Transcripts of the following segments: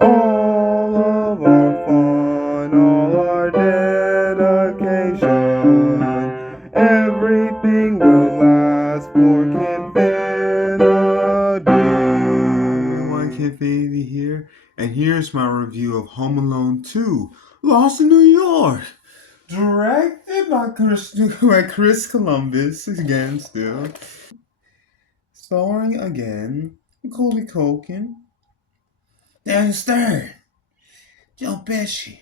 All of our fun, all our dedication, everything will last for Kinfinity. Everyone, Kinfinity here, and here's my review of Home Alone 2, Lost in New York. Directed by Chris Columbus, again, still. Starring again, Macaulay Culkin, Dan Stern, Joe Pesci,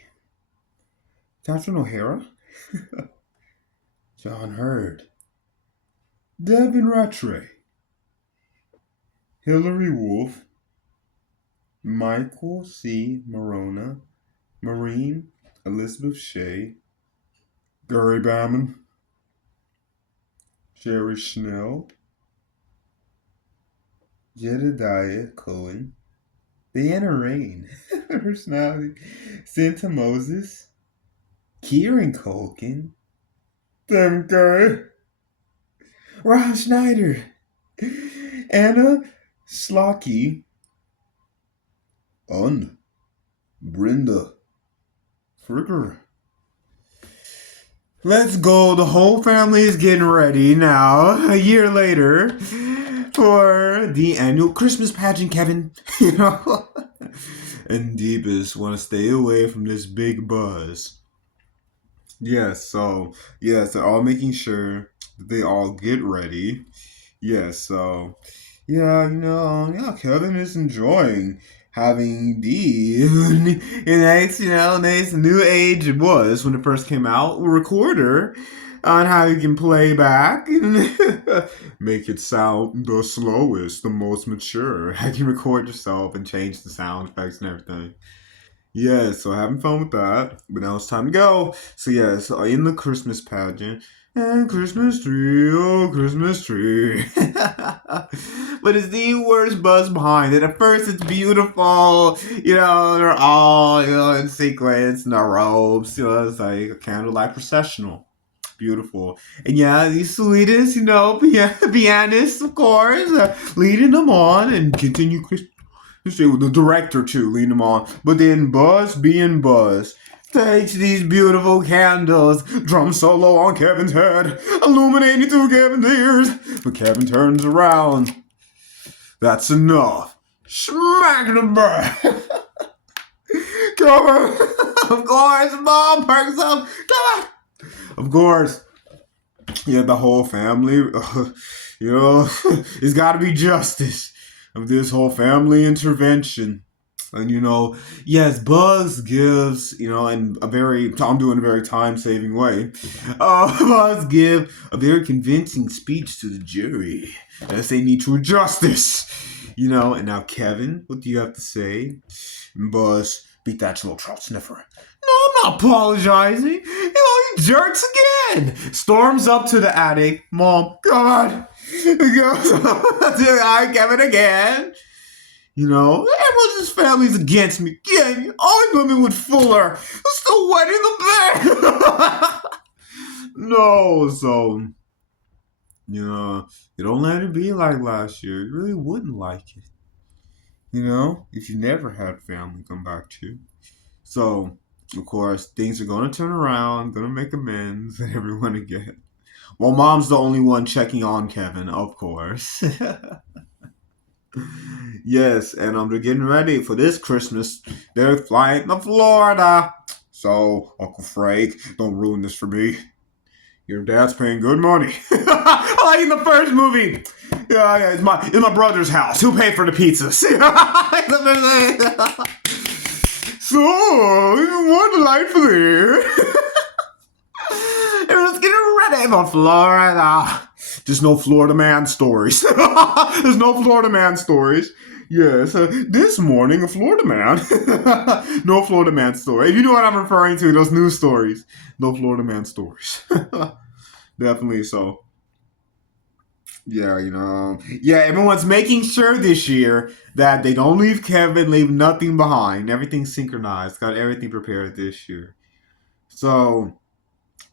Catherine O'Hara, John Hurd, Devin Rattray, Hilary Wolf, Michael C. Morona, Maureen Elizabeth Shea, Gary Bauman, Jerry Schnell, Jedediah Cohen, Diana Rain, personality, Santa Moses, Kieran Culkin, Tim Curry, Ron Schneider, Anna Schlocky, Brenda Fricker. Let's go. The whole family is getting ready now, a year later, for the annual Christmas pageant, Kevin. You know? And Deepest want to stay away from this big buzz. Yes, they're all making sure that they all get ready. Kevin is enjoying having the nice new age it was when it first came out recorder on how you can play back and make it sound the slowest, the most mature. How you can record yourself and change the sound effects and everything. Yeah, so having fun with that. But now it's time to go. So yes, in the Christmas pageant. And Christmas tree, oh Christmas tree. But it's the worst buzz behind it. At first it's beautiful. They're all, in sequence in their robes. It's like a candlelight processional. Beautiful. And yeah, the sweetest, pianists, of course, leading them on and continue Christmas. The director too, leading them on. But then Buzz being Buzz takes these beautiful candles, drum solo on Kevin's head, illuminating through Kevin's ears. But Kevin turns around. That's enough. Smack the back. Come on. Of course, Mom perks up. Come on. Of course. Yeah, the whole family. It's got to be justice of this whole family intervention. And yes, Buzz gives, in I'm doing a very time-saving way. Buzz give a very convincing speech to the jury as they need to adjust this. And now Kevin, what do you have to say? And Buzz, beat that little trout sniffer. No, I'm not apologizing. He jerks again. Storms up to the attic. Mom, come on. Goes to Kevin again. Everyone's family's against me. Yeah, all women would fool her. I'm still wet in the bed. No, so, you don't let it be like last year. You really wouldn't like it. If you never had family come back to you. So, of course, things are going to turn around, going to make amends, and everyone again. Well, Mom's the only one checking on Kevin, of course. Yes, and they're getting ready for this Christmas. They're flying to Florida. So, Uncle Frank, don't ruin this for me. Your dad's paying good money. Like in the first movie. Yeah, it's my brother's house. Who paid for the pizzas? So, more delightfully. Everyone's getting ready for Florida. Just no Florida man stories. There's no Florida man stories. Yes, this morning a Florida man. No Florida man story. If you know what I'm referring to, those news stories. No Florida man stories. Definitely so. Yeah, Yeah, everyone's making sure this year that they don't leave Kevin, leave nothing behind. Everything's synchronized. Got everything prepared this year. So,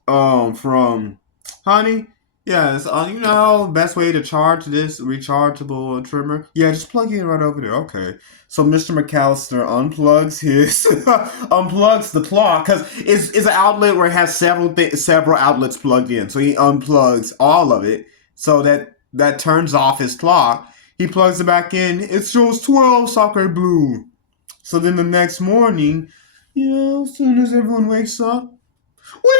from honey, Yes, you know, best way to charge this rechargeable trimmer? Yeah, just plug it in right over there. Okay. So Mr. McAllister unplugs his unplugs the clock because it's an outlet where it has several outlets plugged in. So he unplugs all of it so that turns off his clock. He plugs it back in. It shows 12 soccer blue. So then the next morning, you know, as soon as everyone wakes up, what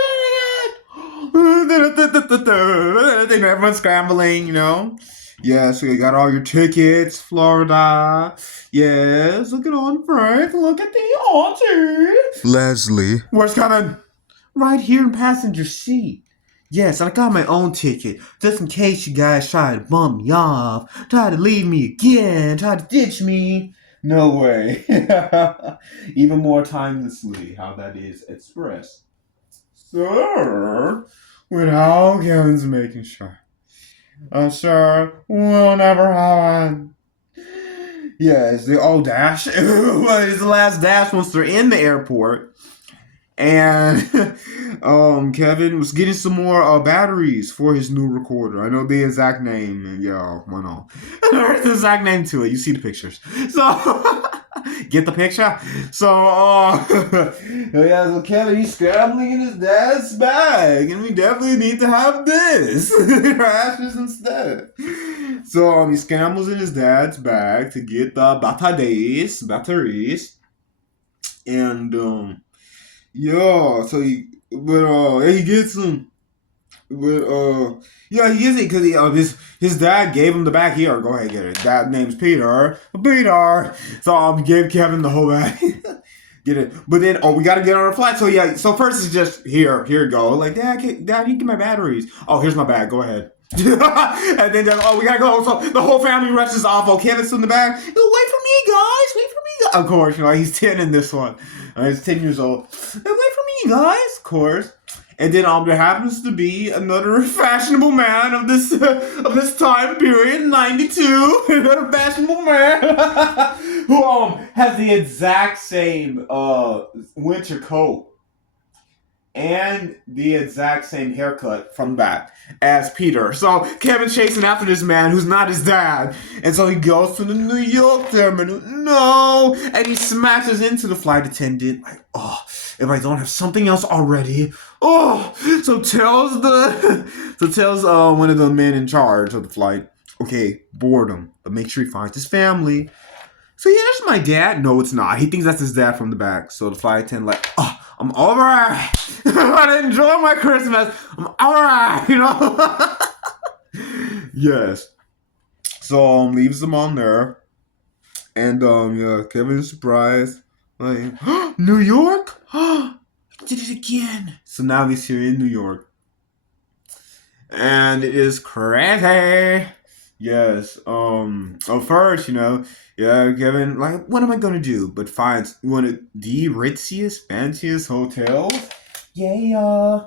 everyone's scrambling, you know. Yeah, so you got all your tickets, Florida. Yes, look at on Frank. Look at the auntie. Leslie. Where's Kevin? Right here in passenger seat. Yes, I got my own ticket, just in case you guys try to bum me off, try to leave me again, try to ditch me. No way. Even more timelessly how that is expressed. Sir, without Kevin's making sure. Sir, will never happen. Yes, the old dash. It's the last dash once they're in the airport. And Kevin was getting some more batteries for his new recorder. I know the exact name, and yeah, why not? There's the exact name to it. You see the pictures. So get the picture. So yeah, so Kevin he's scrambling in his dad's bag, and we definitely need to have this ashes instead. So he scrambles in his dad's bag to get the batteries, and yeah, so he gets them. But yeah, he gets it because his dad gave him the bag. Here, go ahead, get it. Dad name's Peter. Peter. So gave Kevin the whole bag. Get it. But then we gotta get on our flight. So yeah, so first it's just here you go. Like Dad, you get my batteries. Oh, here's my bag. Go ahead. And then we gotta go. So the whole family rushes off. Oh, Kevin's in the bag. Wait for me, guys. Wait for me. Of course, you know he's 10 in this one. He's 10 years old. Wait for me, guys. Of course. And then there happens to be another fashionable man of this time period, 92, another fashionable man who has the exact same winter coat and the exact same haircut from back as Peter. So Kevin's chasing after this man who's not his dad. And so he goes to the New York terminal. No! And he smashes into the flight attendant. Like, oh, if I don't have something else already. Oh! So tells one of the men in charge of the flight, okay, board him, but make sure he finds his family. So yeah, that's my dad. No, it's not. He thinks that's his dad from the back. So the flight attendant like, oh, I'm alright. I enjoy my Christmas. I'm alright, you know. Yes. So leaves them on there, and yeah, Kevin's surprised. Like, New York? Did it again. So now he's here in New York, and it is crazy. Yes. First, you know, yeah, Kevin, like, what am I gonna do? But finds one of the ritziest, fanciest hotels. Yeah.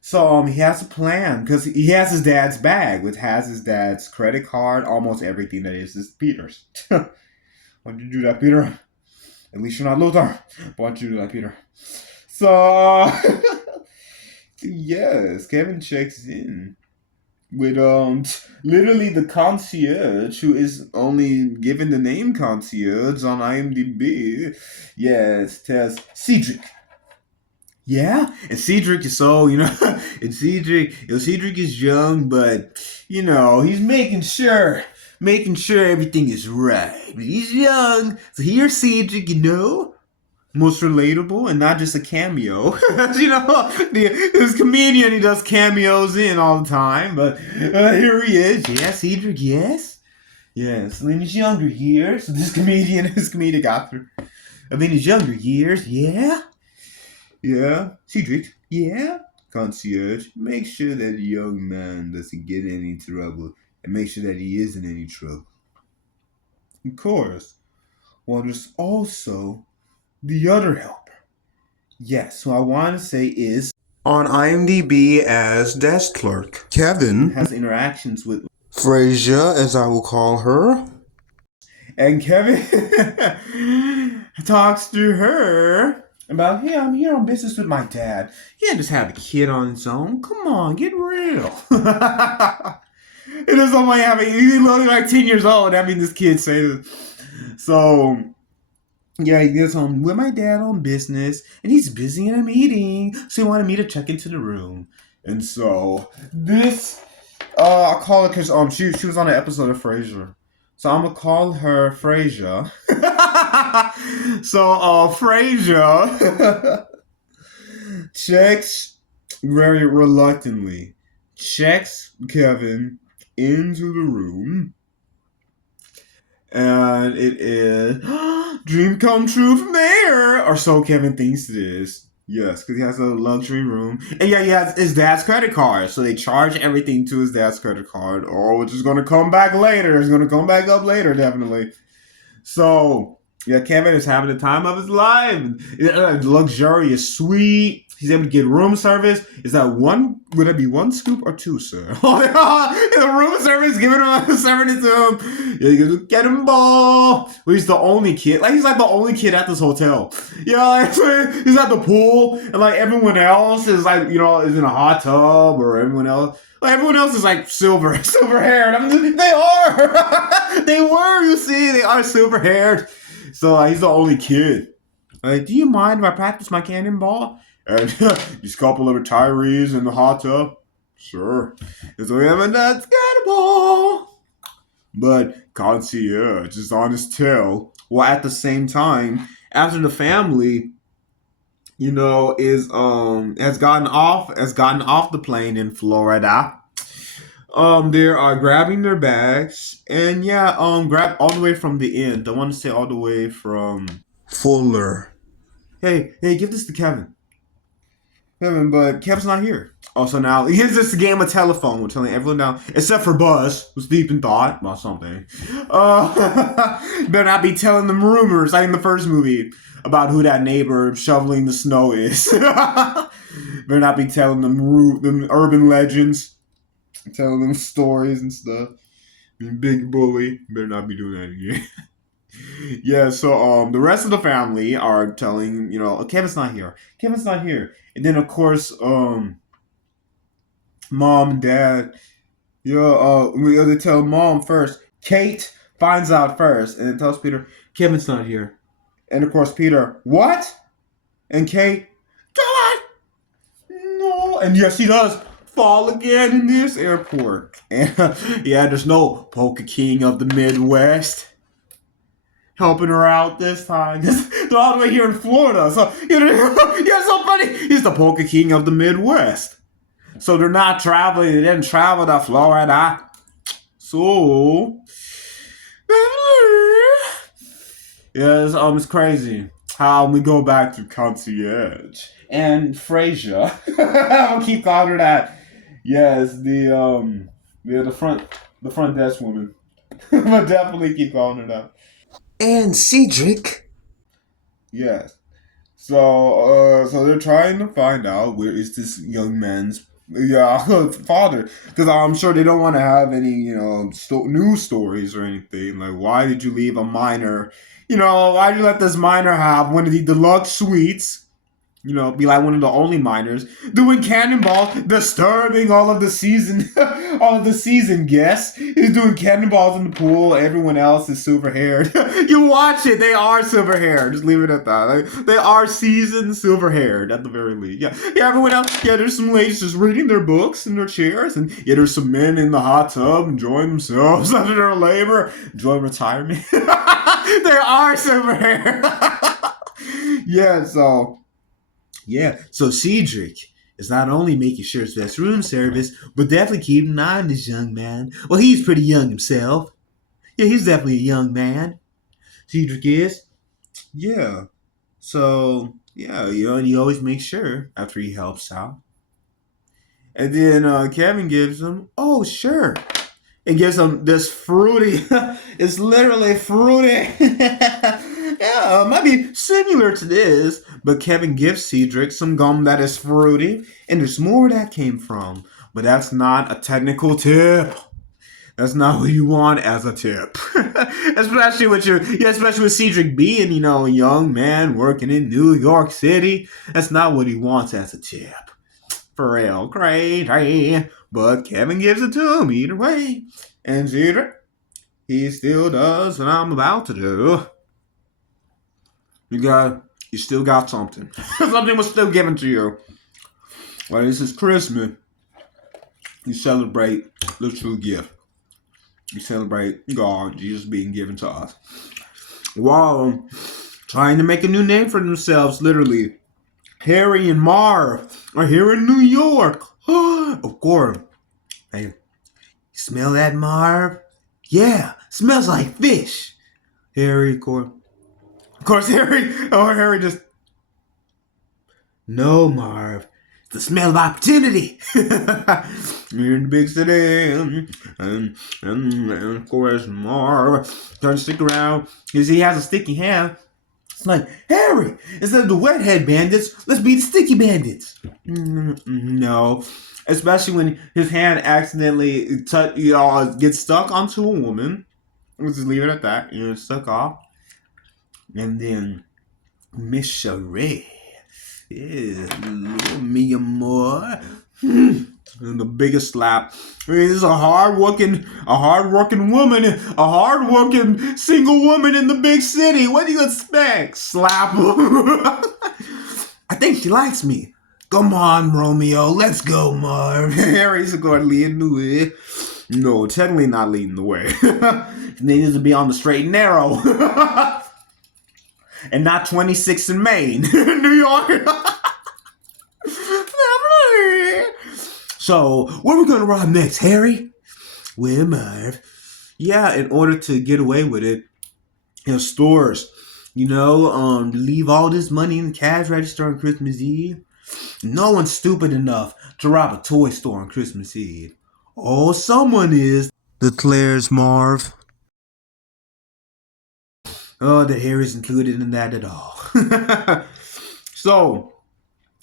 So he has a plan because he has his dad's bag, which has his dad's credit card, almost everything that is Peter's. Why'd you do that, Peter? At least you're not Luther. Why'd you do that, Peter? So yes, Kevin checks in with literally the concierge who is only given the name concierge on IMDb. Yes, tells Cedric. Yeah, and Cedric is so, you know, and Cedric is young, but you know, he's making sure everything is right. But he's young, so here's Cedric, you know, most relatable and not just a cameo. You know, this comedian he does cameos in all the time, but here he is. Yes, Cedric. Yes, yes. In his younger years, so this comedian is comedic actor. I mean, his younger years. Yeah, yeah. Cedric. Yeah. Concierge. Make sure that the young man doesn't get in any trouble, and make sure that he isn't in any trouble. Of course. Well, there's also the other helper. Yes, who I want to say is on IMDb as desk clerk. Kevin has interactions with Frasier, as I will call her. and Kevin talks to her About, hey, I'm here on business with my dad. You can't just have a kid on its own. Come on, get real. It is only having he's only like 10 years old. I mean, this kid say this. So yeah, he gets home with my dad on business, and he's busy in a meeting. So he wanted me to check into the room, and so this I call her because she was on an episode of Frasier. So I'm gonna call her Frasier. So Frasier checks very reluctantly checks Kevin into the room, and it is dream come true from there, or so Kevin thinks it is. Yes, because he has a luxury room, and yeah, he has his dad's credit card, so they charge everything to his dad's credit card, or which is going to come back later. It's going to come back up later, definitely. So yeah, Kevin is having the time of his life. Luxurious suite. He's able to get room service. Is that one? Would it be one scoop or two, sir? The room service giving him serving it to him. Yeah, he goes, get him ball. Well, he's the only kid. Like he's like the only kid at this hotel. Yeah, like he's at the pool, and like everyone else is like is in a hot tub, or everyone else. Like everyone else is like silver haired. I mean, they are. They were. You see, they are silver haired. So he's the only kid. Like, do you mind if I practice my cannonball? And these couple of retirees in the hot tub. Sure. And so we have a nuts cannonball. But concierge is on his tail. Well, at the same time, after the family, is has gotten off the plane in Florida. They are grabbing their bags, and yeah, grab all the way from the end. I want to say all the way from. Fuller. Hey, give this to Kevin. Kevin, but Kevin's not here. Also, now here's this game of telephone. We're telling everyone now, except for Buzz, who's deep in thought about something. Better not be telling them rumors like in the first movie about who that neighbor shoveling the snow is. Better not be telling them urban legends, telling them stories and stuff. Being big bully. Better not be doing that again. Yeah, so the rest of the family are telling, Kevin's not here. Kevin's not here. And then of course, mom and dad, they tell mom first. Kate finds out first and then tells Peter, Kevin's not here. And of course Peter, what? And Kate, God, no. And yes, he does fall again in this airport. And yeah, there's no Polka King of the Midwest helping her out this time. They're all the way here in Florida. So, it's so funny. He's the Polka King of the Midwest. So they're not traveling. They didn't travel to Florida. So, yeah, it's crazy how we go back to concierge and Frasier. I'll keep calling her that. Yes, the front desk woman. I'll definitely keep calling her that. And Cedric. Yes. So they're trying to find out where is this young man's father, because I'm sure they don't want to have any news stories or anything like why did you leave a minor, why did you let this minor have one of the deluxe suites. Be like one of the only minors doing cannonball, disturbing all of the season, all of the season guests. He's doing cannonballs in the pool. Everyone else is silver haired. You watch it; they are silver haired. Just leave it at that. They are seasoned silver haired at the very least. Yeah. Everyone else. Yeah, there's some ladies just reading their books in their chairs, and yeah, there's some men in the hot tub enjoying themselves after their labor, enjoying retirement. They are silver haired. Yeah. So Cedric is not only making sure it's best room service, but definitely keeping an eye on this young man. Well, he's pretty young himself. Yeah, he's definitely a young man. Cedric is. Yeah. So, yeah, and he always makes sure after he helps out. And then Kevin gives him, oh, sure. And gives him this fruity, it's literally fruity. Yeah, it might be similar to this, but Kevin gives Cedric some gum that is fruity, and there's more where that came from. But that's not a technical tip. That's not what you want as a tip. Especially with Cedric being, a young man working in New York City. That's not what he wants as a tip. For real, crazy. But Kevin gives it to him either way. And Cedric, he still does what I'm about to do. You still got something. Something was still given to you. Well, this is Christmas. You celebrate the true gift. You celebrate God, Jesus being given to us. While trying to make a new name for themselves, literally. Harry and Marv are here in New York. Of course. Hey, you smell that, Marv? Yeah, smells like fish. Harry, of course, Harry just... No, Marv. The smell of opportunity. You're in the big city, and of course Marv trying to stick around because he has a sticky hand. It's like, Harry, instead of the wet head bandits, let's be the sticky bandits. No, especially when his hand accidentally gets stuck onto a woman. Let's just leave it at that. It's stuck off, and then Miss Charade. Me more. And the biggest slap. This is a hard-working woman, a hard-working single woman in the big city. What do you expect? Slap her. I think she likes me. Come on, Romeo. Let's go, Marv. Harry's going to lead the way. No, technically not leading the way. He needs to be on the straight and narrow. And not 26 in Maine, New York. So, where are we going to rob next, Harry? Well, Marv. Yeah, in order to get away with it, stores, leave all this money in the cash register on Christmas Eve. No one's stupid enough to rob a toy store on Christmas Eve. Oh, someone is, declares Marv. Oh, that Harry's included in that at all. So,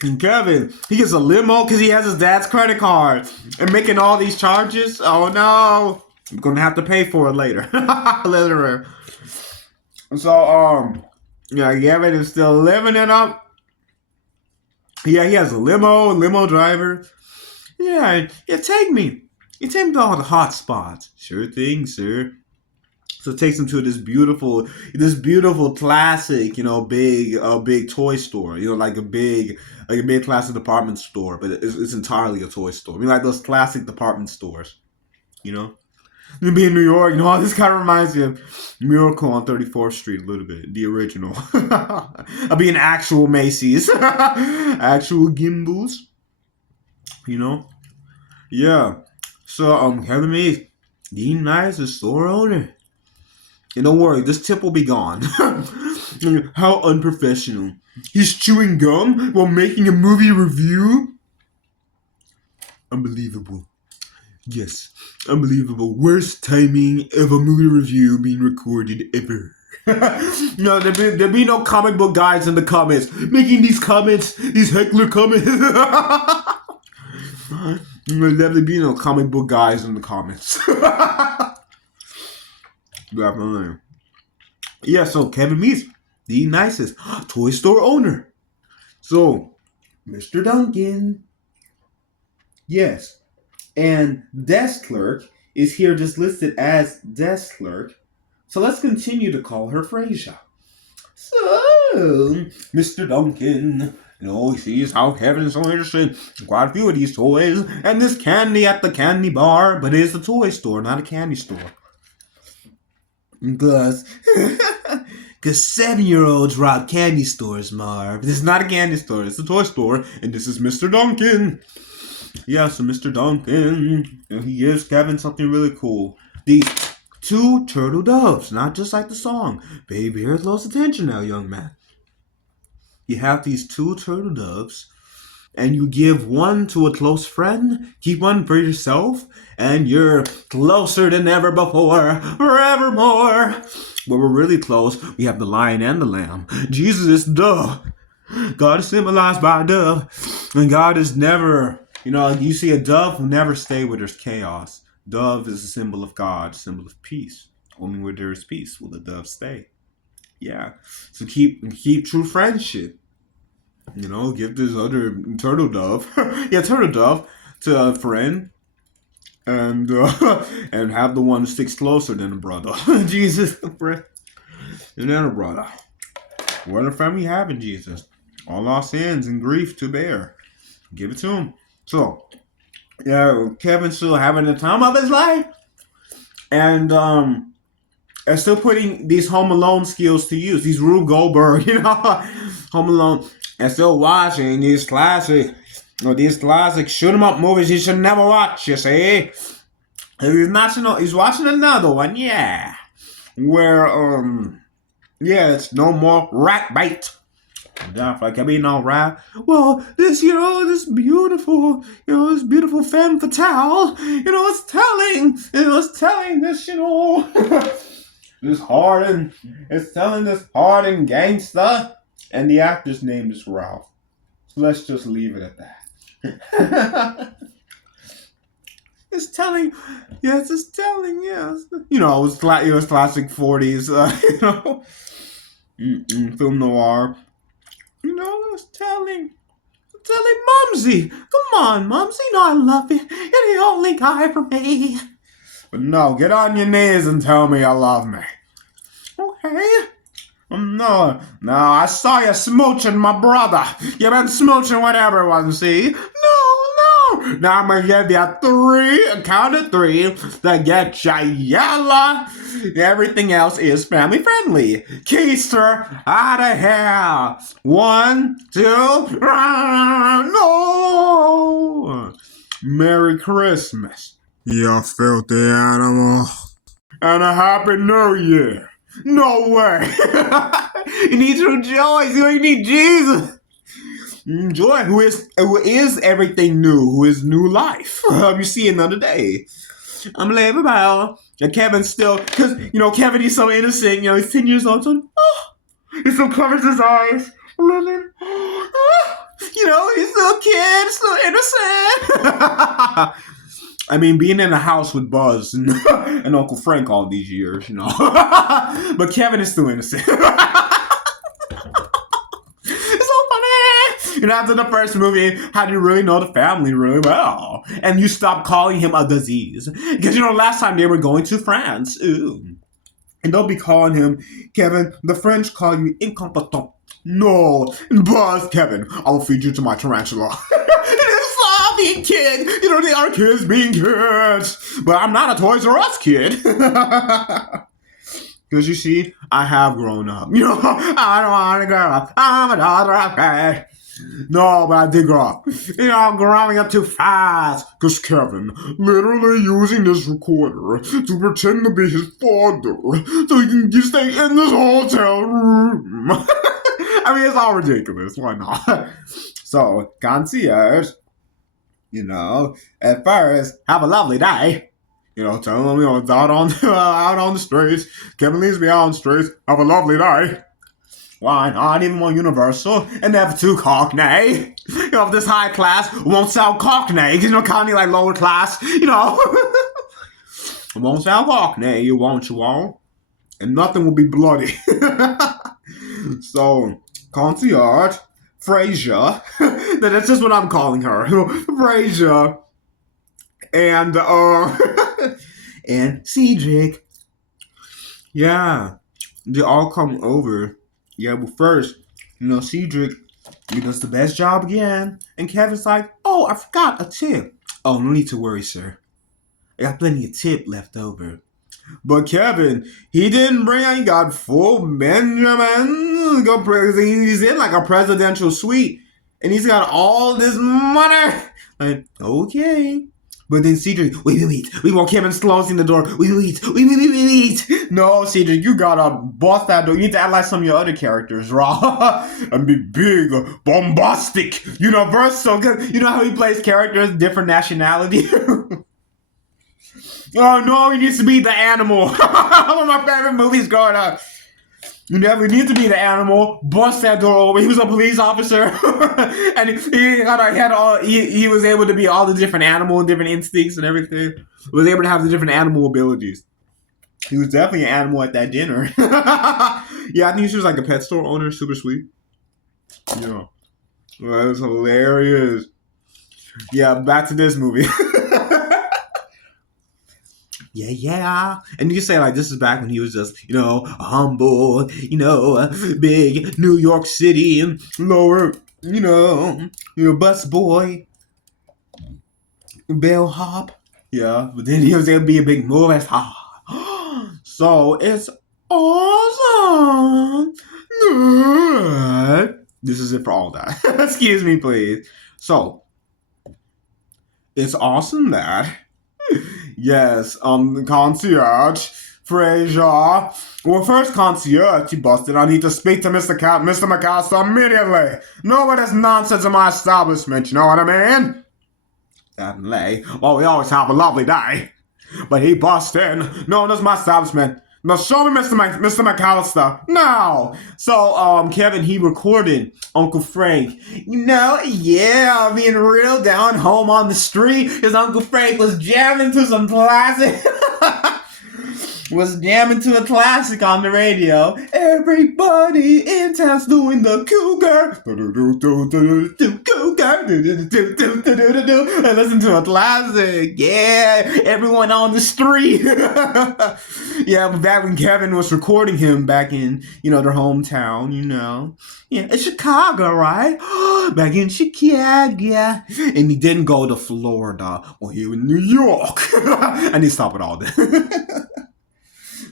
and Kevin, he gets a limo because he has his dad's credit card and making all these charges. Oh no, I'm gonna have to pay for it later. Later. So, Kevin is still living it up. Yeah, he has a limo driver. Yeah, take me. You take me to all the hot spots. Sure thing, sir. So it takes him to this beautiful classic, big toy store, like a big classic department store, but it's entirely a toy store. I mean, like those classic department stores, You be in New York, all this kind of reminds me of Miracle on 34th Street a little bit, the original. I'll be in actual Macy's, actual Gimbals, Yeah. So, Kevin Mays, Dean Nice, the store owner. And don't worry, this tip will be gone. How unprofessional. He's chewing gum while making a movie review? Unbelievable. Yes, unbelievable. Worst timing of a movie review being recorded ever. No, there'd be no comic book guys in the comments making these comments, these heckler comments. There'd definitely be no comic book guys in the comments. Definitely. Yeah, so Kevin Meese, the nicest toy store owner. So, Mr. Duncan. Yes. And desk clerk is here just listed as desk clerk. So let's continue to call her Frasier. So, Mr. Duncan, he sees how Kevin is so interested in quite a few of these toys and this candy at the candy bar, but it is a toy store, not a candy store. Because 7-year-olds rob candy stores, Marv. This is not a candy store, it's a toy store, and this is Mr. Duncan. Yeah, so Mr. Duncan, he gives Kevin something really cool. These 2 turtle doves, not just like the song. Baby, here's close attention now, young man. You have these 2 turtle doves, and you give one to a close friend, keep one for yourself, and you're closer than ever before, forevermore. But we're really close. We have the lion and the lamb. Jesus is dove. God is symbolized by a dove. And God is never, you see a dove will never stay where there's chaos. Dove is a symbol of God, symbol of peace. Only where there is peace will the dove stay. Yeah. So keep true friendship. Give this other turtle dove, yeah, turtle dove, to a friend, and and have the one who sticks closer than a brother. Jesus, friend, and then a brother. What a friend we have in Jesus. All our sins and grief to bear. Give it to him. So, yeah, Kevin's still having the time of his life, and still putting these Home Alone skills to use. These Rube Goldberg, Home Alone, and still watching these classic shoot 'em up movies he should never watch. You see, he's watching another one, yeah, where yeah, it's no more rat bait. Yeah, like I mean, all right. Well, this beautiful, this beautiful femme fatale, it's telling this, it's telling this hardened gangster, and the actor's name is Ralph. So let's just leave it at that. It's telling, yes, it's telling, yes. It was classic 40s, film noir. It's telling Mumsy. Come on, Mumsy, I love you. You're the only guy for me. But no, get on your knees and tell me you love me. Okay. No, I saw you smooching my brother. You've been smooching with everyone, see? No. Now I'm gonna give you a count of three to get you yellow. Everything else is family friendly. Keister, out of here. 1, 2, no. Merry Christmas. You filthy animal. And a Happy New Year. No way. You need to rejoice. You need Jesus. Joy, who is everything new, who is new life. You see another day. I'm living about. And Kevin's still, because, Kevin, he's so innocent. He's 10 years old. So, he still covers his eyes. Living. He's still a kid, still innocent. I mean, being in a house with Buzz and, and Uncle Frank all these years, But Kevin is still innocent. It's so funny. After the first movie, how do you really know the family really well? And you stop calling him a disease. Because, last time they were going to France. Ooh. And they'll be calling him, Kevin, the French call you incompetent. No, Buzz, Kevin, I'll feed you to my tarantula. Being kid, they are kids being kids, but I'm not a Toys R Us kid. Because you see, I have grown up. I don't want to grow up. I'm a daughter of God. No, but I did grow up. I'm growing up too fast. Because Kevin literally using this recorder to pretend to be his father so he can just stay in this hotel room. I mean, it's all ridiculous. Why not? So, concierge. At first, have a lovely day. Tell them, it's out on the streets. Kevin leaves me out on the streets. Have a lovely day. Why not? Even more universal and never too cockney. If this high class won't sound cockney, because cockney like lower class, It won't sound cockney, you won't. And nothing will be bloody. So, concierge. Frasier, that's just what I'm calling her. Frasier, and and Cedric. Yeah, they all come over. Yeah, but first, Cedric, he does the best job again, and Kevin's like, "Oh, I forgot a tip." "Oh, no need to worry, sir. I got plenty of tip left over." But Kevin, he didn't bring out, he got full Benjamin. He's in like a presidential suite. And he's got all this money. Like, okay. But then Cedric, wait. We want Kevin closing the door. Wait. No, Cedric, you gotta bust that door. You need to act like some of your other characters, raw. And be big, bombastic, universal. You know how he plays characters, different nationality? Oh no, he needs to be the animal. One of my favorite movies growing up. You never need to be the animal. Bust that door open. He was a police officer, and he was able to be all the different animal and different instincts and everything. Was able to have the different animal abilities. He was definitely an animal at that dinner. Yeah, I think she was like a pet store owner. Super sweet. Yeah, well, that was hilarious. Yeah, back to this movie. Yeah. And you can say, like, this is back when he was just, a humble, big New York City and lower, bus boy, bellhop. Yeah, but then he was able to be a big movie star. So it's awesome. Good. This is it for all that. Excuse me, please. So, it's awesome that yes, the concierge, Frazier. Well, first concierge, he busted. I need to speak to Mr. McAllister immediately. No more this nonsense in my establishment, you know what I mean? Definitely. Well, we always have a lovely day. But he bust in. No, this is my establishment. Now show me Mr. McAllister. Now. So, Kevin, he recorded Uncle Frank. Being real down home on the street. His Uncle Frank was jamming to some classic. Was jamming to a classic on the radio. Everybody in town's doing the cougar. And listen to a classic. Yeah, everyone on the street. Yeah, but back when Kevin was recording him back in, their hometown, Yeah, it's Chicago, right? Back in Chicago. Yeah. And he didn't go to Florida. Well, he was in New York. And he stopped it all day.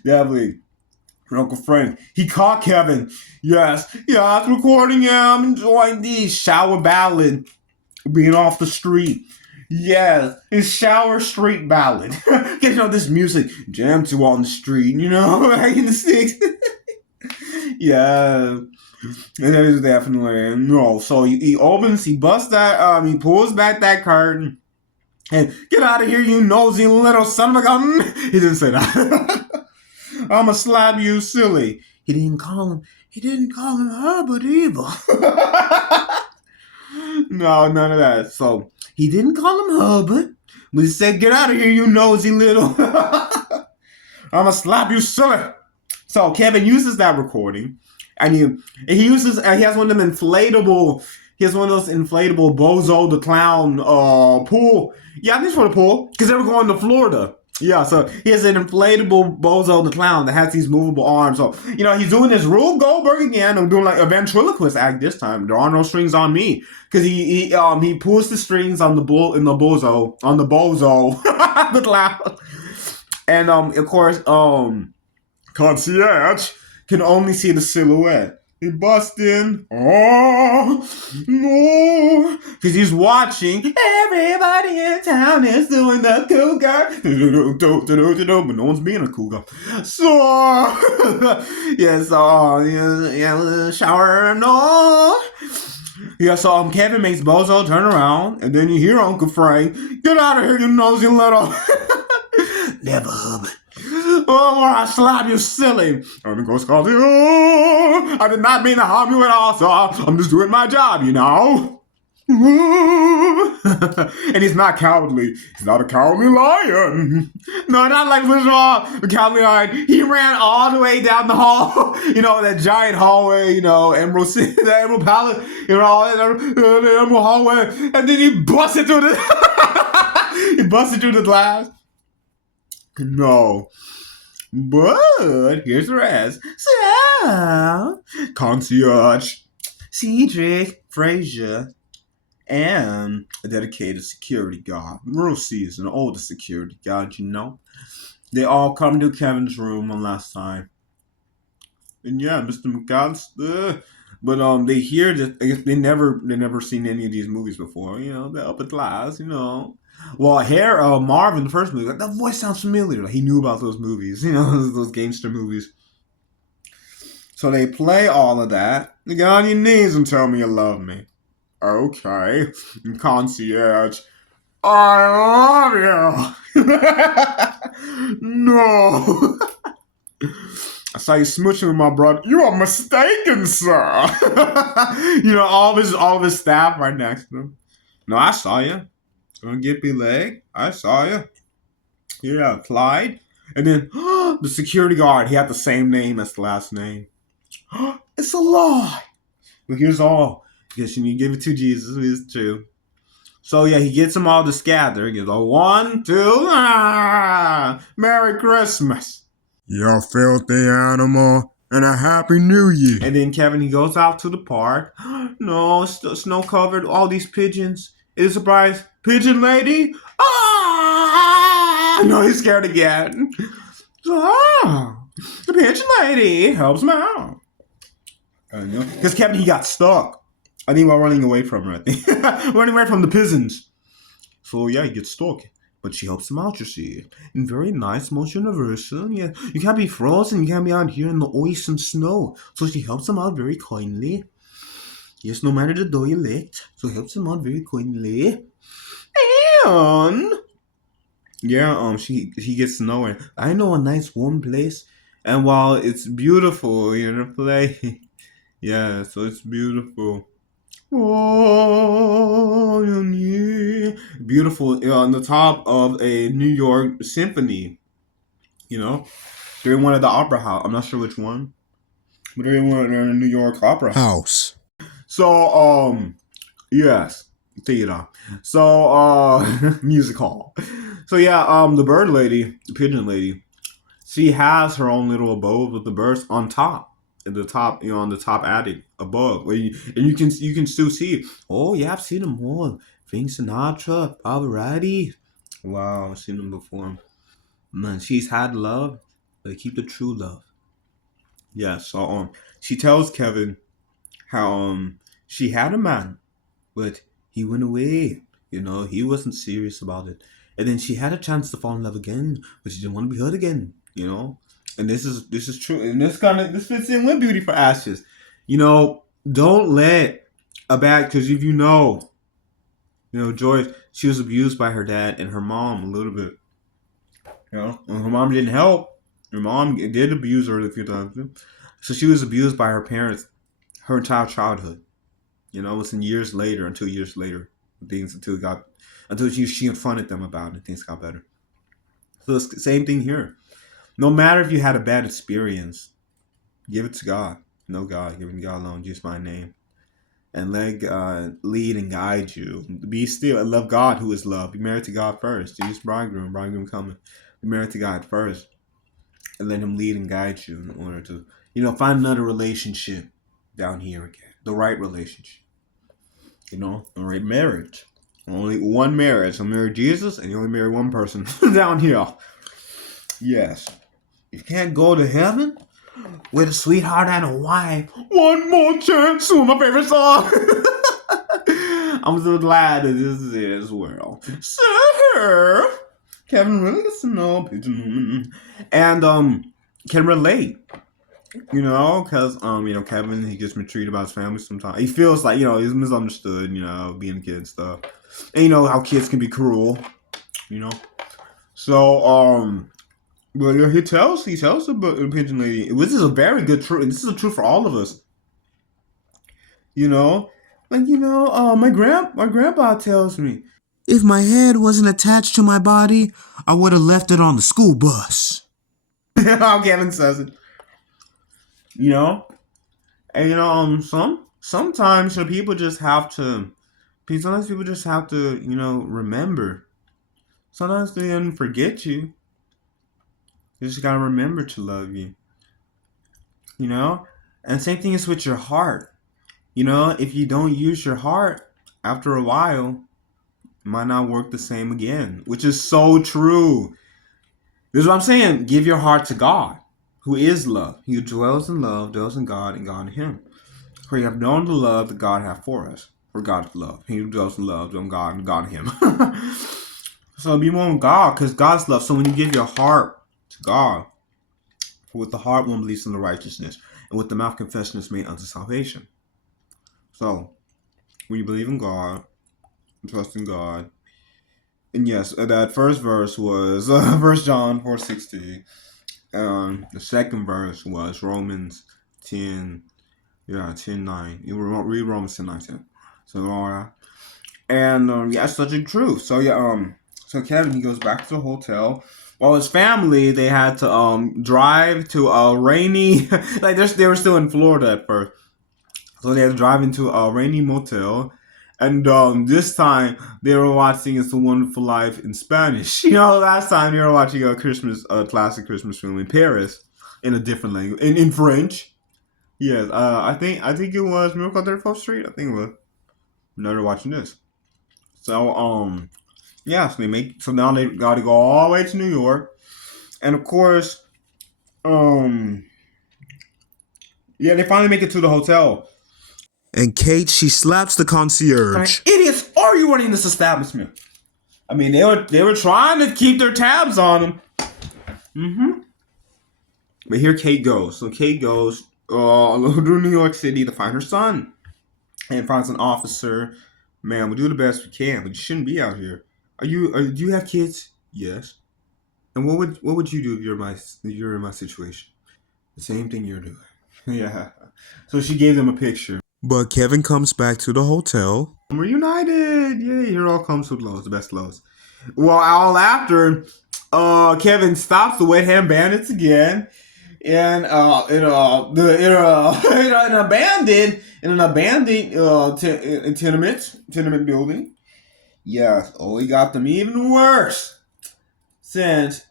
Definitely. Uncle Frank. He caught Kevin. Yes. Yeah, I was recording him, enjoying the shower ballad. Being off the street. Yes. His shower street ballad. This music jammed to on the street, back in the 60s. Yeah. And that is definitely no. So he opens, he busts that, he pulls back that curtain. And get out of here, you nosy little son of a gun. He didn't say that. I'ma slap you silly. He didn't call him Herbert either. No, none of that. So he didn't call him Herbert, but he said, get out of here, you nosy little. I'ma slap you silly. So Kevin uses that recording, and he has one of them inflatable. He has one of those inflatable Bozo the Clown pool. Yeah, I think it's for the pool because they were going to Florida. Yeah, so he has an inflatable Bozo the Clown that has these movable arms. So, he's doing this Rube Goldberg again. I'm doing like a ventriloquist act this time. There are no strings on me. Because he pulls the strings on the Bozo the Clown. And, of course, concierge can only see the silhouette. He busts in. Oh, no. Because he's watching. Everybody in town is doing the cougar. But no one's being a cougar. So, shower, no. Yeah, so Kevin makes Bozo turn around. And then you hear Uncle Frank. Get out of here, you nosy little. Never, Hubbard. Oh, I slap you silly. I'm the ghost called you. I did not mean to harm you at all, sir. I'm just doing my job, And he's not cowardly. He's not a cowardly lion. No, not like the cowardly lion. He ran all the way down the hall. That giant hallway, Emerald City, the Emerald Palace, the Emerald hallway. And then he busted through the glass. No. But here's the rest. So, concierge, Cedric, Frazier, and a dedicated security guard. Real seasoned, older security guard, They all come to Kevin's room one last time. And yeah, Mr. McAllister. But they hear that I guess they never seen any of these movies before. The upper class, Well, Marvin, the first movie, like, that voice sounds familiar. Like, he knew about those movies, those gangster movies. So they play all of that. You get on your knees and tell me you love me. Okay. And concierge, I love you. No. I saw you smooching with my brother. You are mistaken, sir. All of his staff right next to him. No, I saw you. Gonna get me leg. I saw you. Yeah, Clyde. And then the security guard, he had the same name as the last name. It's a lie. But here's all. Because you give it to Jesus, it's true. So yeah, he gets them all to scatter. He goes, 1, 2, Merry Christmas. You filthy animal, and a Happy New Year. And then Kevin, he goes out to the park. No, snow covered, all these pigeons. It is a surprise. Pigeon lady? No, he's scared again. The pigeon lady helps him out. Because Kevin, he got stuck. I think while running away from her, I think. Running away from the pigeons. So yeah, he gets stuck. But she helps him out, you see. And very nice, most universal. Yeah, you can't be frozen, you can't be out here in the ice and snow. So she helps him out very kindly. Yes, no matter the door you licked. So helps him out very kindly. And yeah, he gets nowhere. I know a nice warm place. And while it's beautiful, play. Yeah, so it's beautiful. Oh, yeah. Beautiful on the top of a New York symphony. They're in one of the opera house. I'm not sure which one, but they're in a New York opera House. So, yes, theater. So, music hall. So yeah, the bird lady, the pigeon lady, she has her own little abode with the birds on top. At the top, on the top attic above, and you can still see. Oh yeah, I've seen them all. Frank Sinatra, Pavarotti. Wow, I've seen them before. Man, she's had love, but keep the true love. Yeah. So she tells Kevin how she had a man, but he went away. He wasn't serious about it. And then she had a chance to fall in love again, but she didn't want to be hurt again. And this is true, and this fits in with Beauty for Ashes. Don't let because if Joyce, she was abused by her dad and her mom a little bit. And her mom didn't help. Her mom did abuse her a few times, so she was abused by her parents her entire childhood. It was years later, until she confronted them about it, and things got better. So it's the same thing here. No matter if you had a bad experience, give it to God. Know God, giving God alone, just my name. And let God lead and guide you. Be still and love God who is love. Be married to God first. Jesus bridegroom coming. Be married to God first. And let him lead and guide you in order to, find another relationship down here again. The right relationship. The right marriage. Only one marriage. You marry Jesus and you only marry one person down here. Yes. You can't go to heaven with a sweetheart and a wife. One more chance. One of my favorite song. I'm so glad that this is well. Sir, Kevin really gets to know Pigeon Woman, and can relate. Because Kevin, he gets mistreated by his family sometimes. He feels like he's misunderstood. Being a kid and stuff, and how kids can be cruel. So But he tells the pigeon lady, this is a very good truth, and this is a truth for all of us. My grandpa tells me, if my head wasn't attached to my body, I would have left it on the school bus. How Kevin says it. And sometimes people just have to. Sometimes people just have to, remember. Sometimes they don't forget you. You just gotta remember to love you. And same thing is with your heart. If you don't use your heart, after a while, it might not work the same again. Which is so true. This is what I'm saying. Give your heart to God, who is love. He who dwells in love, dwells in God, and God in him. For you have known the love that God hath for us. For God is love. He who dwells in love, dwells in God, and God in him. So be one with God, because God's love. So when you give your heart to God, for with the heart one believes in the righteousness, and with the mouth confession is made unto salvation. So, when you believe in God, trust in God, and yes, that first verse was 1 John 4:16. The second verse was Romans 10, 10:9. You read Romans 10:9. So, and yeah, it's such a truth. So yeah, so Kevin, he goes back to the hotel. While his family, they had to drive to a rainy like they were still in Florida at first, so they had to drive into a rainy motel. And this time they were watching "It's a Wonderful Life" in Spanish. You know, last time they were watching a classic Christmas film in Paris in a different language, in French. Yes, I think it was Miracle on 34th Street. I think it was. Now they're watching this. So yeah, so now they got to go all the way to New York, and of course, um, yeah, they finally make it to the hotel. And Kate, she slaps the concierge. Idiots, are you running this establishment? I mean, they were trying to keep their tabs on them. Mm-hmm. But here Kate goes. So Kate goes to New York City to find her son, and finds an officer. Man, we do the best we can, but you shouldn't be out here. Do you have kids? Yes. And what would you do if you're in my situation? The same thing you're doing. Yeah. So she gave them a picture. But Kevin comes back to the hotel. We're united. Yay, here all comes with lows, the best lows. Well, all after, Kevin stops the wet hand bandits again, and in an abandoned tenement building. Yes. Oh, he got them even worse. Since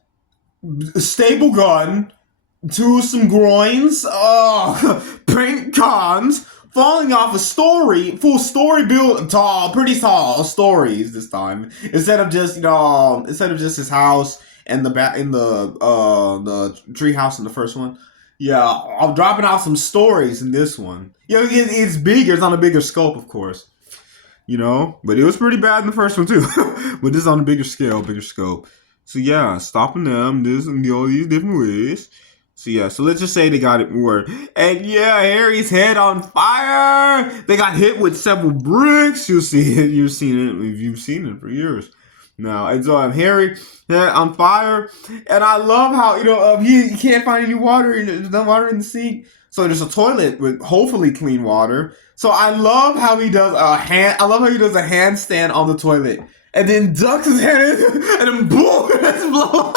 a stable gun to some groins, paint cons, falling off a full story build, pretty tall stories this time. Instead of just his house and the tree house in the first one. Yeah, I'm dropping out some stories in this one. It's bigger. It's on a bigger scope, of course. But it was pretty bad in the first one too. But this is on a bigger scale, bigger scope. So yeah, stopping them in all these different ways. So yeah, so let's just say they got it more. And yeah, Harry's head on fire. They got hit with several bricks. You'll see it. You've seen it. You've seen it for years. Now, and so Harry head on fire. And I love how he can't find any water. There's no water in the sink. So there's a toilet with hopefully clean water. So I love how he does a handstand on the toilet, and then ducks his head in, and then boom, it's blow.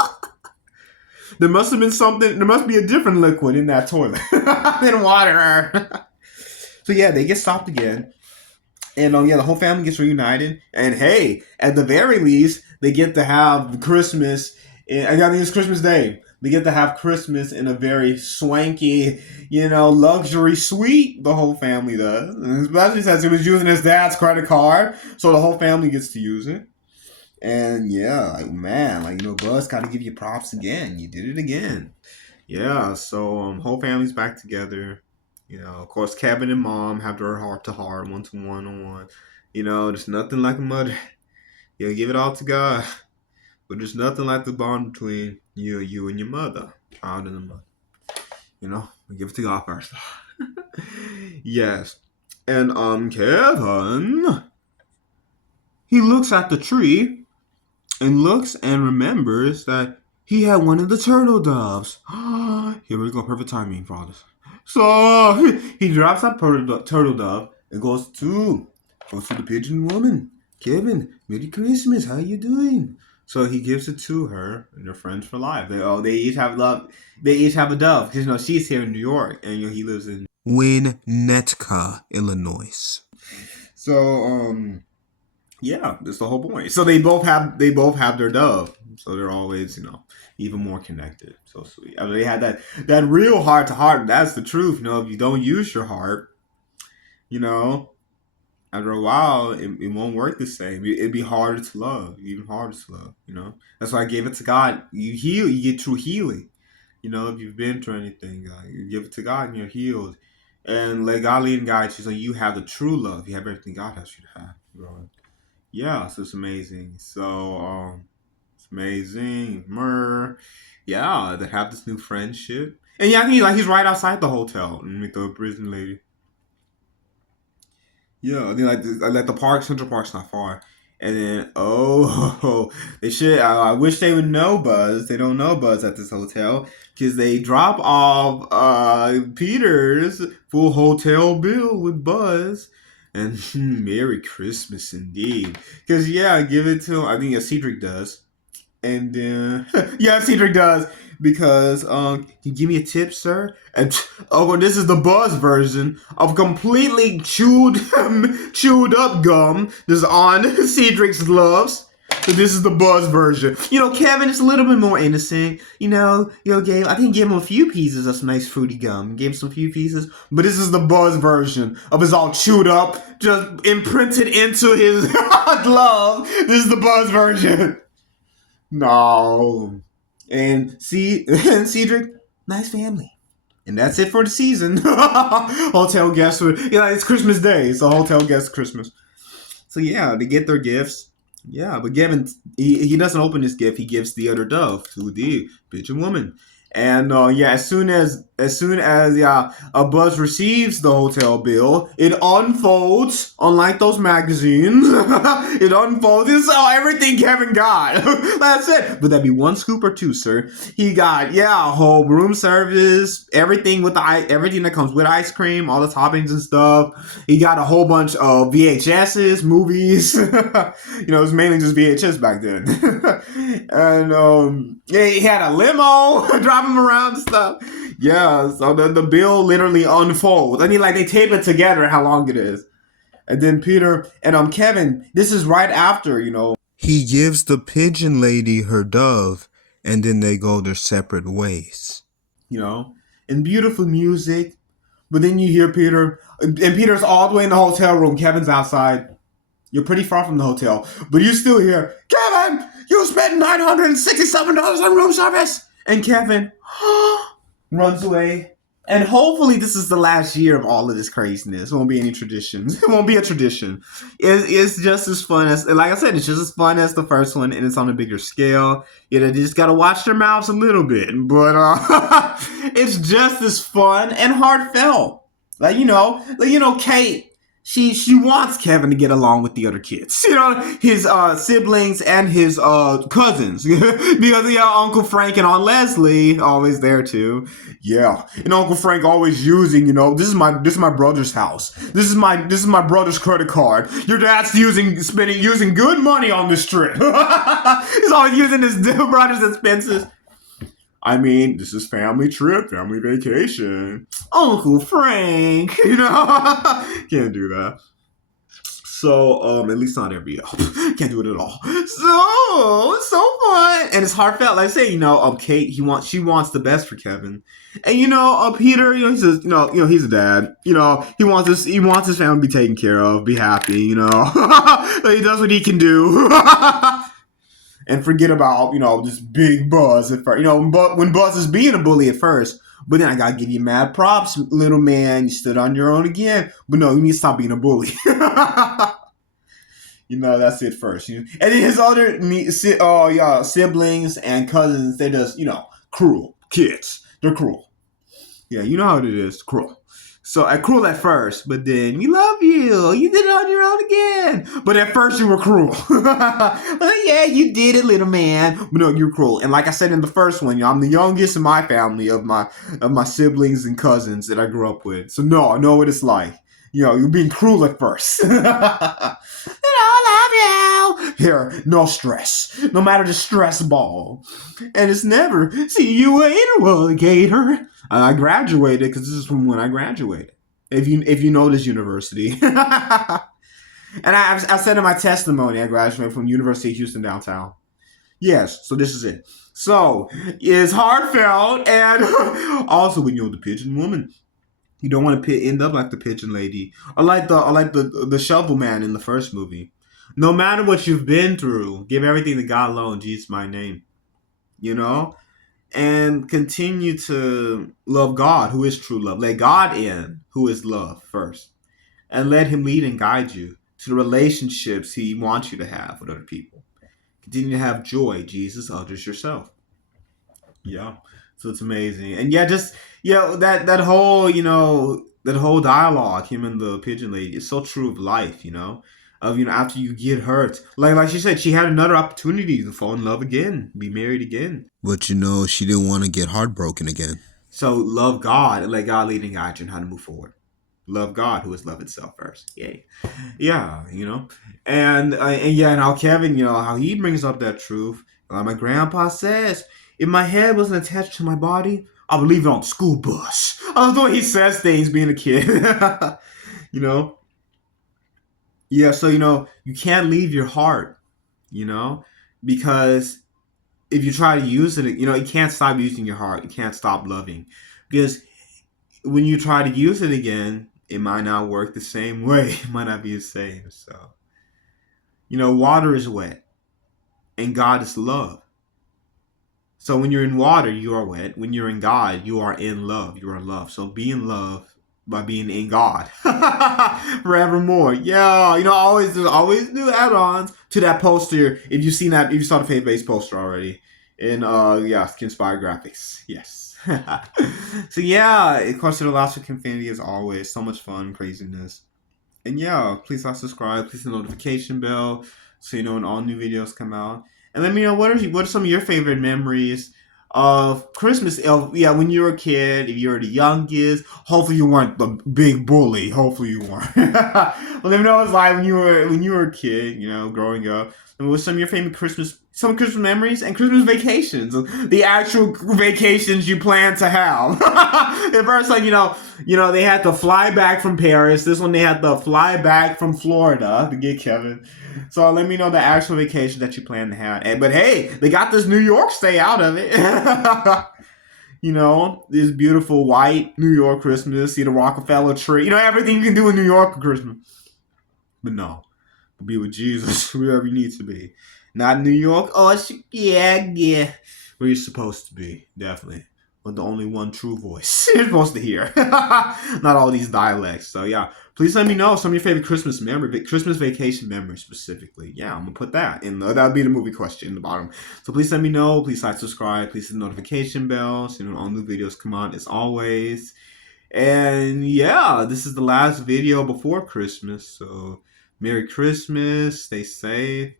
There must have been something. There must be a different liquid in that toilet than water. So yeah, they get stopped again, and the whole family gets reunited. And hey, at the very least, they get to have Christmas. I think it's Christmas Day. They get to have Christmas in a very swanky, luxury suite. The whole family does, and especially since he was using his dad's credit card, so the whole family gets to use it. And yeah, Buzz gotta give you props again. You did it again. Yeah, so whole family's back together. Of course, Kevin and Mom have their heart to heart, one to one on one. There's nothing like a mother. Give it all to God. But there's nothing like the bond between you and your mother. Child and the mother. We give it to God first. Yes. And Kevin, he looks at the tree and looks and remembers that he had one of the turtle doves. Here we go, perfect timing for all this. So he drops that turtle dove and goes to the pigeon woman. Kevin, Merry Christmas, how you doing? So he gives it to her, and they're friends for life. They each have love. They each have a dove because she's here in New York, and he lives in Winnetka, Illinois. So yeah, that's the whole point. So they both have their dove, so they're always even more connected. So sweet. I mean, they had that real heart to heart. That's the truth. If you don't use your heart, after a while, it won't work the same. It'd be harder to love, even harder to love. That's why I gave it to God. You heal, you get true healing. If you've been through anything, you give it to God and you're healed. And let God lead and guide you so you have the true love. You have everything God has you to have. Yeah, so it's amazing. So, it's amazing. Yeah, they have this new friendship. And yeah, I think he's right outside the hotel with the prison lady. Yeah, I think like the park, Central Park's not far, And then, oh, they should. I wish they would know Buzz. They don't know Buzz at this hotel because they drop off Peter's full hotel bill with Buzz. And Merry Christmas indeed. Because, yeah, give it to him. I think Cedric does. And yeah, Cedric does because can you give me a tip, sir? And oh, well, this is the Buzz version of completely chewed up gum. This is on Cedric's gloves. So this is the Buzz version. Kevin is a little bit more innocent. I think gave him a few pieces of some nice fruity gum. Gave him some few pieces, but this is the Buzz version of his all chewed up, just imprinted into his glove. This is the Buzz version. No. And Cedric, nice family. And that's it for the season. Hotel guests it's Christmas Day, so hotel guests Christmas. So yeah, they get their gifts. Yeah, but Gavin, he doesn't open his gift. He gives the other dove to the pigeon woman. And as soon as a Buzz receives the hotel bill, it unfolds. Unlike those magazines, it unfolds. It's everything Kevin got. That's it. But that'd be one scoop or two, sir. He got a whole room service, everything everything that comes with ice cream, all the toppings and stuff. He got a whole bunch of VHSs, movies. It was mainly just VHS back then. And he had a limo. Drive him around and stuff. Yeah, so the bill literally unfolds. I mean, like, they tape it together how long it is. And then Peter and Kevin, this is right after, he gives the pigeon lady her dove, and then they go their separate ways. And beautiful music. But then you hear Peter, and Peter's all the way in the hotel room. Kevin's outside. You're pretty far from the hotel, but you still hear, Kevin, you spent $967 on room service. And Kevin runs away. And hopefully this is the last year of all of this craziness. It won't be any traditions. It won't be a tradition. It's just as fun as, like I said, it's just as fun as the first one, and it's on a bigger scale. They just got to watch their mouths a little bit. But it's just as fun and heartfelt. Kate, she wants Kevin to get along with the other kids. His siblings and his cousins. Because Uncle Frank and Aunt Leslie always there too. Yeah. And Uncle Frank always using, this is my brother's house. This is my brother's credit card. Your dad's using good money on this trip. He's always using his brother's expenses. I mean, this is family trip, family vacation. Uncle Frank, can't do that. So, at least not every year. Can't do it at all. So, it's so fun. And it's heartfelt. Like I say, Kate, she wants the best for Kevin. And, Peter, he says, he's a dad. He wants his family to be taken care of, be happy, So he does what he can do. And forget about, this big Buzz at first. But when Buzz is being a bully at first, but then I gotta give you mad props, little man. You stood on your own again. But no, you need to stop being a bully. That's it first. And then his other siblings and cousins, they're just, cruel kids. They're cruel. Yeah, you know how it is, cruel. So cruel at first, but then we love you. You did it on your own again. But at first you were cruel. Yeah, you did it, little man. But no, you're cruel. And like I said in the first one, I'm the youngest in my family of my siblings and cousins that I grew up with. So no, I know what it's like. You're being cruel at first. I love you. Here, no stress. No matter the stress ball. And it's never see you later, alligator. I graduated because this is from when I graduated. If you know this university. And I said in my testimony, I graduated from University of Houston downtown. Yes, so this is it. So it's heartfelt, and also when you're the pigeon woman, you don't want to end up like the pigeon lady, or like the shovel man in the first movie. No matter what you've been through, give everything to God alone. Jesus, my name. And continue to love God, who is true love. Let God in, who is love, first. And let him lead and guide you to the relationships he wants you to have with other people. Continue to have joy, Jesus, others, yourself. Yeah. So it's amazing. And that whole, that whole dialogue, him and the pigeon lady, is so true of life, of, after you get hurt. Like she said, she had another opportunity to fall in love again, be married again. But she didn't want to get heartbroken again. So love God and let God lead and guide you on how to move forward. Love God, who is love itself first. Yay. Yeah, and yeah, now Kevin, how he brings up that truth. Like my grandpa says, if my head wasn't attached to my body, I would leave it on the school bus. I love the way he says things being a kid. you know? Yeah, so you can't leave your heart, because if you try to use it, you can't stop using your heart. You can't stop loving. Because when you try to use it again, it might not work the same way. It might not be the same. So, water is wet and God is love. So when you're in water, you are wet. When you're in God, you are in love. You are love. So be in love by being in God forevermore. Yeah, there's always new add-ons to that poster. If you saw the faith-based poster already, in Inspired graphics. Yes. So yeah, of course, the last Harris-Kenfinity as always. So much fun, craziness. And yeah, please like, subscribe, please hit the notification bell so you know when all new videos come out. And let me know what are some of your favorite memories of Christmas. When you were a kid, if you were the youngest, hopefully you weren't the big bully. Hopefully you weren't. Well, let me know what it's like when you were a kid, growing up. And what's some of your favorite Christmas memories and Christmas vacations, the actual vacations you plan to have. At first, they had to fly back from Paris. This one they had to fly back from Florida to get Kevin. So let me know the actual vacation that you plan to have. But hey, they got this New York stay out of it. This beautiful white New York Christmas. See the Rockefeller tree. Everything you can do in New York for Christmas. But no, be with Jesus wherever you need to be. Not New York. Oh, yeah. Where you're supposed to be, definitely. But the only one true voice you're supposed to hear. Not all these dialects. So yeah, please let me know some of your favorite Christmas vacation memories specifically. Yeah, I'm gonna put that in. That'll be the movie question in the bottom. So please let me know. Please like, subscribe. Please hit the notification bell so all new videos come out as always. And yeah, this is the last video before Christmas. So Merry Christmas. Stay safe.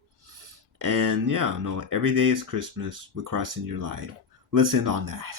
And yeah, every day is Christmas with Christ in your life. Let's end on that.